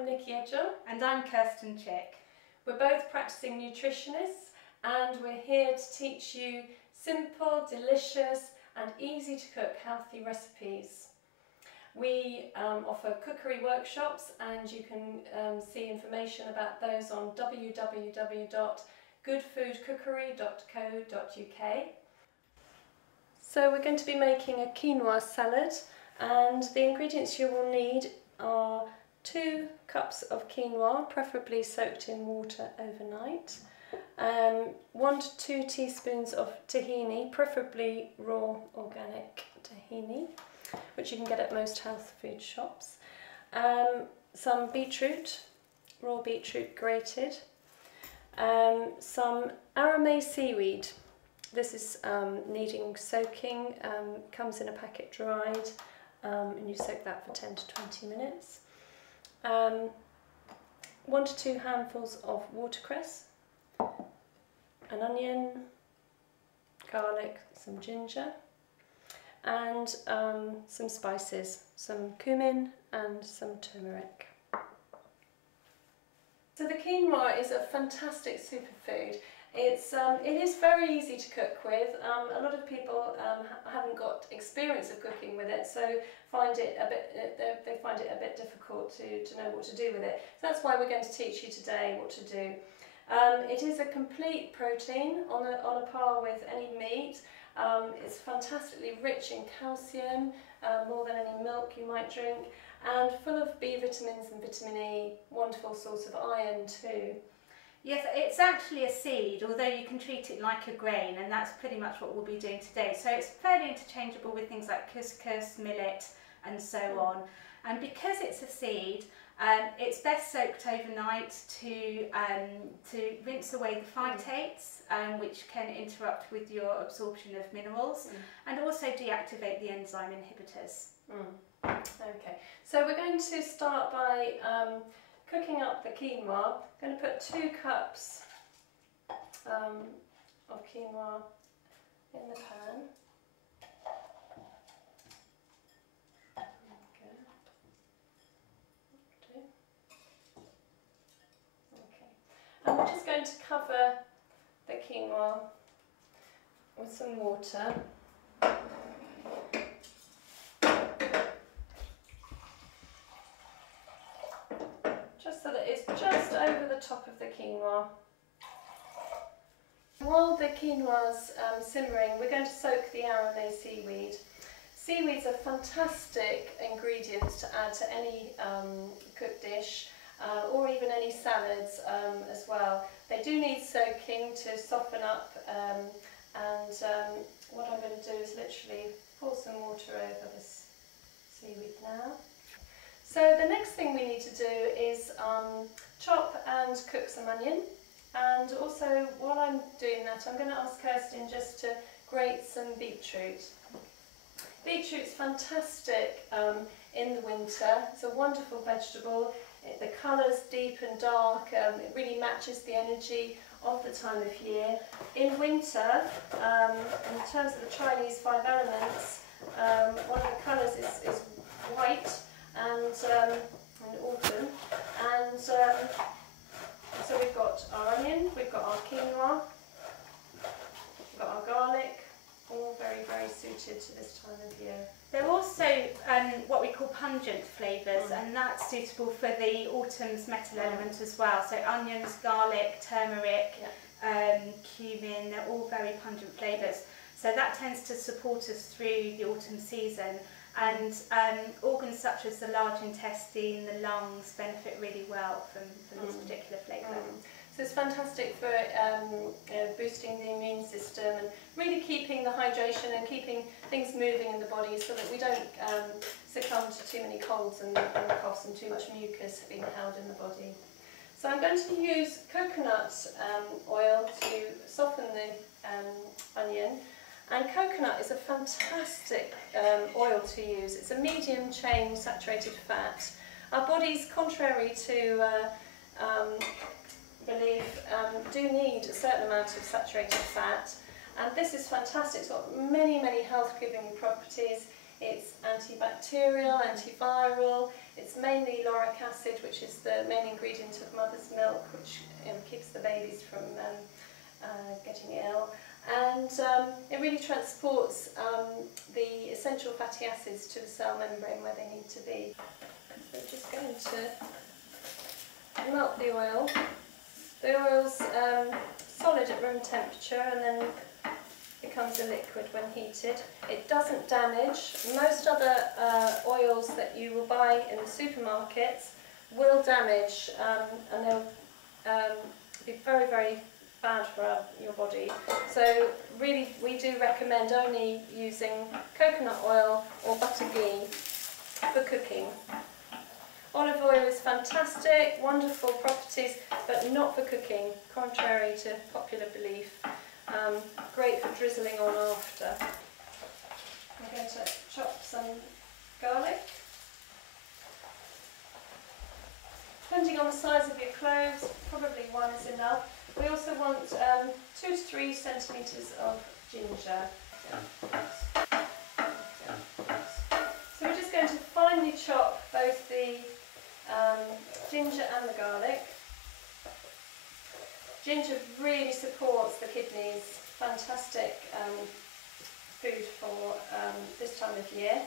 I'm Nicki Edgell. And I'm Kirsten Chick. We're both practicing nutritionists and we're here to teach you simple, delicious and easy to cook healthy recipes. We offer cookery workshops and you can see information about those on www.goodfoodcookery.co.uk. So we're going to be making a quinoa salad, and the ingredients you will need are 2 cups of quinoa, preferably soaked in water overnight, 1 to 2 teaspoons of tahini, preferably raw organic tahini, which you can get at most health food shops, some beetroot, raw beetroot grated, some aramay seaweed. This is needing soaking, comes in a packet dried, and you soak that for 10 to 20 minutes. 1 to 2 handfuls of watercress, an onion, garlic, some ginger, and some spices, some cumin and some turmeric. So the quinoa is a fantastic superfood. It is very easy to cook with. A lot of people haven't got experience of cooking with it, so find it a bit difficult to know what to do with it. So that's why we're going to teach you today what to do. It is a complete protein on a par with any meat. It's fantastically rich in calcium, more than any milk you might drink, and full of B vitamins and vitamin E, wonderful source of iron too. Yes, it's actually a seed, although you can treat it like a grain, and that's pretty much what we'll be doing today. So it's fairly interchangeable with things like couscous, millet and so on. And because it's a seed, it's best soaked overnight to rinse away the phytates, which can interrupt with your absorption of minerals, and also deactivate the enzyme inhibitors. Okay, so we're going to start by cooking up the quinoa. I'm going to put 2 cups of quinoa in the pan. Okay, and we're just going to cover the quinoa with some water. Just so that it's just over the top of the quinoa. While the quinoa's simmering, we're going to soak the aramay seaweed. Seaweed's a fantastic ingredient to add to any cooked dish, or even any salads as well. They do need soaking to soften up, and what I'm going to do is literally pour some water over this seaweed now. So the next thing we need to do is chop and cook some onion, and also while I'm doing that I'm going to ask Kirsten just to grate some beetroot. Beetroot's fantastic in the winter. It's a wonderful vegetable. The colour's deep and dark, it really matches the energy of the time of year. In winter, in terms of the Chinese 5 elements, one of the colours is white, and in autumn, and so we've got our onion, we've got our quinoa, we've got our garlic, all very, very suited to this time of year. There are also what we call pungent flavours, and that's suitable for the autumn's metal element as well. So onions, garlic, turmeric, cumin, they're all very pungent flavours. So that tends to support us through the autumn season, and organs such as the large intestine, the lungs benefit really well from this particular flavour. So it's fantastic for boosting the immune system and really keeping the hydration and keeping things moving in the body so that we don't succumb to too many colds and coughs and too much mucus being held in the body. So I'm going to use coconut oil to soften the onion. And coconut is a fantastic oil to use. It's a medium chain saturated fat. Our bodies, contrary to belief, do need a certain amount of saturated fat, and this is fantastic. It's got many, many health-giving properties. It's antibacterial, antiviral, It's mainly lauric acid, which is the main ingredient of mother's milk, which keeps the babies from getting ill. And it really transports the essential fatty acids to the cell membrane where they need to be. So we're just going to melt the oil. The oil's solid at room temperature and then becomes a liquid when heated. It doesn't damage. Most other oils that you will buy in the supermarkets will damage and they'll be very, very bad for your body. So really we do recommend only using coconut oil or butter ghee for cooking. Olive oil is fantastic, wonderful properties, but not for cooking, contrary to popular belief. Great for drizzling on after. I'm going to chop some garlic. Depending on the size of your cloves, probably one is enough. We also want 2 to 3 centimetres of ginger. So we're just going to finely chop both the ginger and the garlic. Ginger really supports the kidneys, fantastic food for this time of year,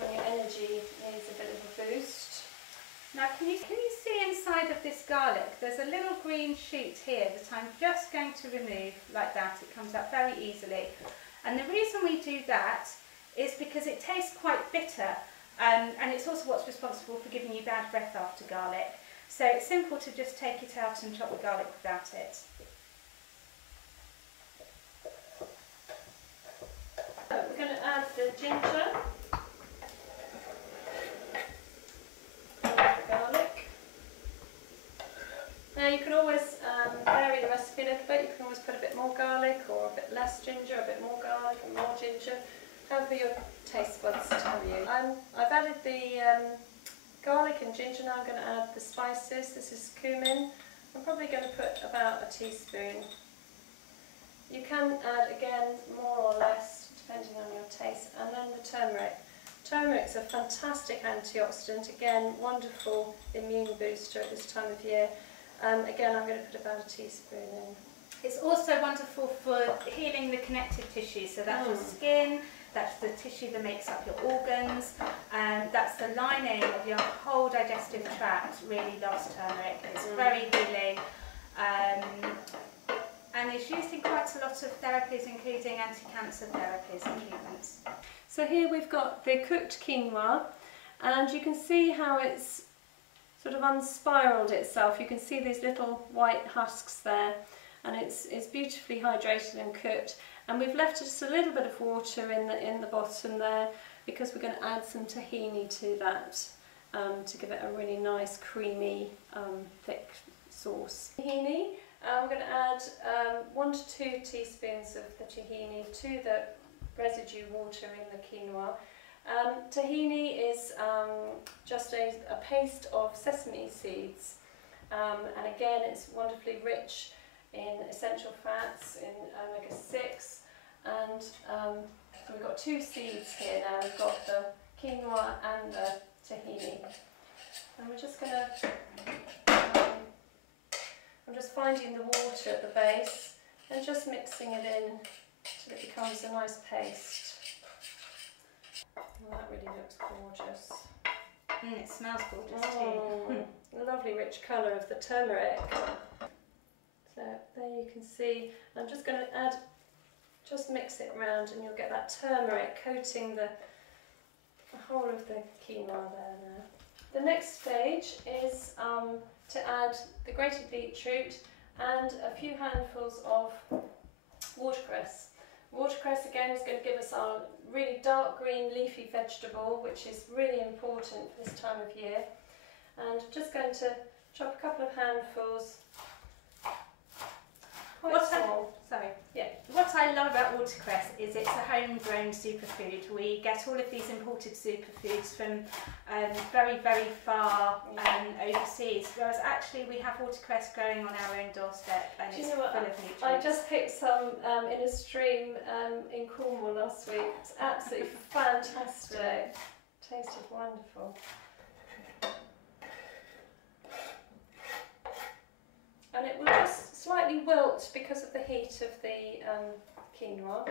when your energy needs a bit of a boost. Now can you see inside of this garlic, there's a little green shoot here that I'm just going to remove like that. It comes out very easily. And the reason we do that is because it tastes quite bitter and it's also what's responsible for giving you bad breath after garlic. So it's simple to just take it out and chop the garlic without it. So we're going to add the ginger. Now you can always vary the recipe a little bit. You can always put a bit more garlic or a bit less ginger, a bit more garlic and more ginger, however your taste buds tell you. I've added the garlic and ginger. Now I'm going to add the spices. This is cumin. I'm probably going to put about a teaspoon. You can add again more or less depending on your taste. And then the turmeric. Turmeric's a fantastic antioxidant, again wonderful immune booster at this time of year. Again, I'm going to put about a teaspoon in. It's also wonderful for healing the connective tissue, so that's your skin, that's the tissue that makes up your organs, and that's the lining of your whole digestive tract. Really loves turmeric. It's very healing, and it's used in quite a lot of therapies, including anti-cancer therapies and treatments. So here we've got the cooked quinoa, and you can see how it's sort of unspiraled itself. You can see these little white husks there, and it's beautifully hydrated and cooked. And we've left just a little bit of water in the bottom there because we're going to add some tahini to that to give it a really nice creamy thick sauce. Tahini, I'm going to add 1 to 2 teaspoons of the tahini to the residue water in the quinoa. Tahini is just a paste of sesame seeds, and again it's wonderfully rich in essential fats, in omega-6, and so we've got 2 seeds here now. We've got the quinoa and the tahini, and we're just going to, I'm just finding the water at the base and just mixing it in till it becomes a nice paste. Well, that really looks gorgeous. It smells gorgeous too. The lovely rich colour of the turmeric. So there you can see. I'm just going to add, just mix it around and you'll get that turmeric coating the whole of the quinoa there now. The next stage is to add the grated beetroot and a few handfuls of watercress. Watercress again is going to give us our really dark green leafy vegetable, which is really important for this time of year. And I'm just going to chop a couple of handfuls. Quite small. What I love about watercress is it's a homegrown superfood. We get all of these imported superfoods from very, very far overseas, whereas actually we have watercress growing on our own doorstep, and it's full of nutrients. I just picked some in a stream in Cornwall last week. It's absolutely fantastic. Tasted wonderful. And it will just slightly wilt because of the heat of the quinoa.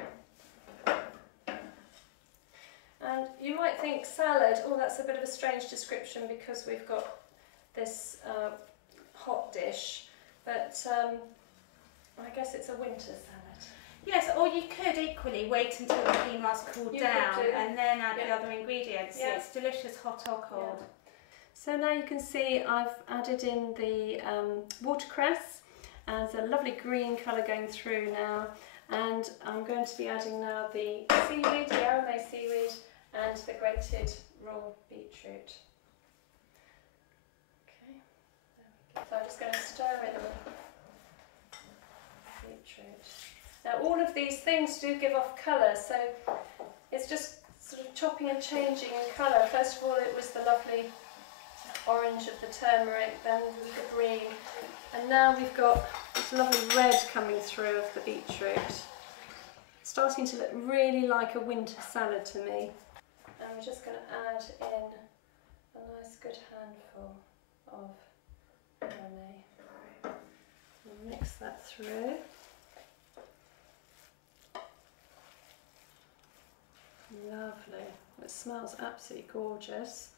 And you might think salad, oh, that's a bit of a strange description because we've got this hot dish, but I guess it's a winter salad. Yes, or you could equally wait until the quinoa's cooled down and then add the other ingredients. Yeah. It's delicious hot or cold. Yeah. So now you can see I've added in the watercress, and there's a lovely green colour going through now, and I'm going to be adding now the seaweed, the arame seaweed, and the grated raw beetroot. Okay, there we go. So I'm just going to stir in the beetroot. Now all of these things do give off colour, so it's just sort of chopping and changing in colour. First of all it was the lovely orange of the turmeric, then the green, and now we've got this lovely red coming through of the beetroot. It's starting to look really like a winter salad to me. And we're just going to add in a nice good handful of arame. We'll mix that through. Lovely. It smells absolutely gorgeous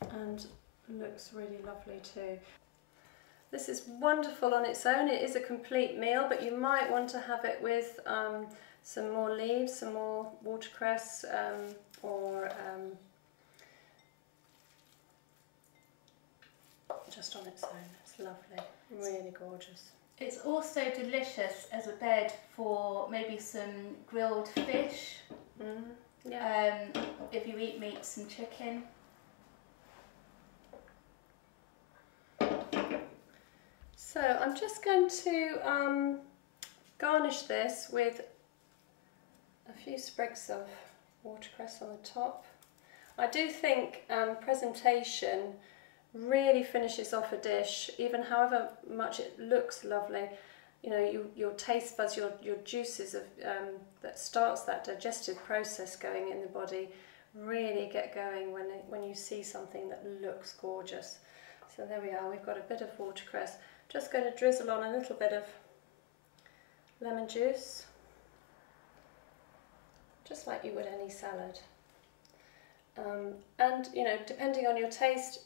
and looks really lovely too. This is wonderful on its own. It is a complete meal, but you might want to have it with some more leaves, some more watercress, or just on its own. It's lovely, really gorgeous. It's also delicious as a bed for maybe some grilled fish. Yeah. If you eat meat, some chicken. So I'm just going to garnish this with a few sprigs of watercress on the top. I do think presentation really finishes off a dish, even however much it looks lovely. You know, your taste buds, your juices of that starts that digestive process going in the body really get going when you see something that looks gorgeous. So there we are, we've got a bit of watercress. Just going to drizzle on a little bit of lemon juice, just like you would any salad. And you know, depending on your taste,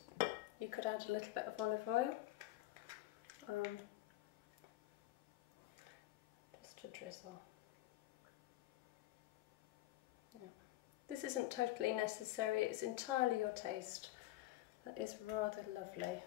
you could add a little bit of olive oil. Just to drizzle. Yeah. This isn't totally necessary, it's entirely your taste. That is rather lovely.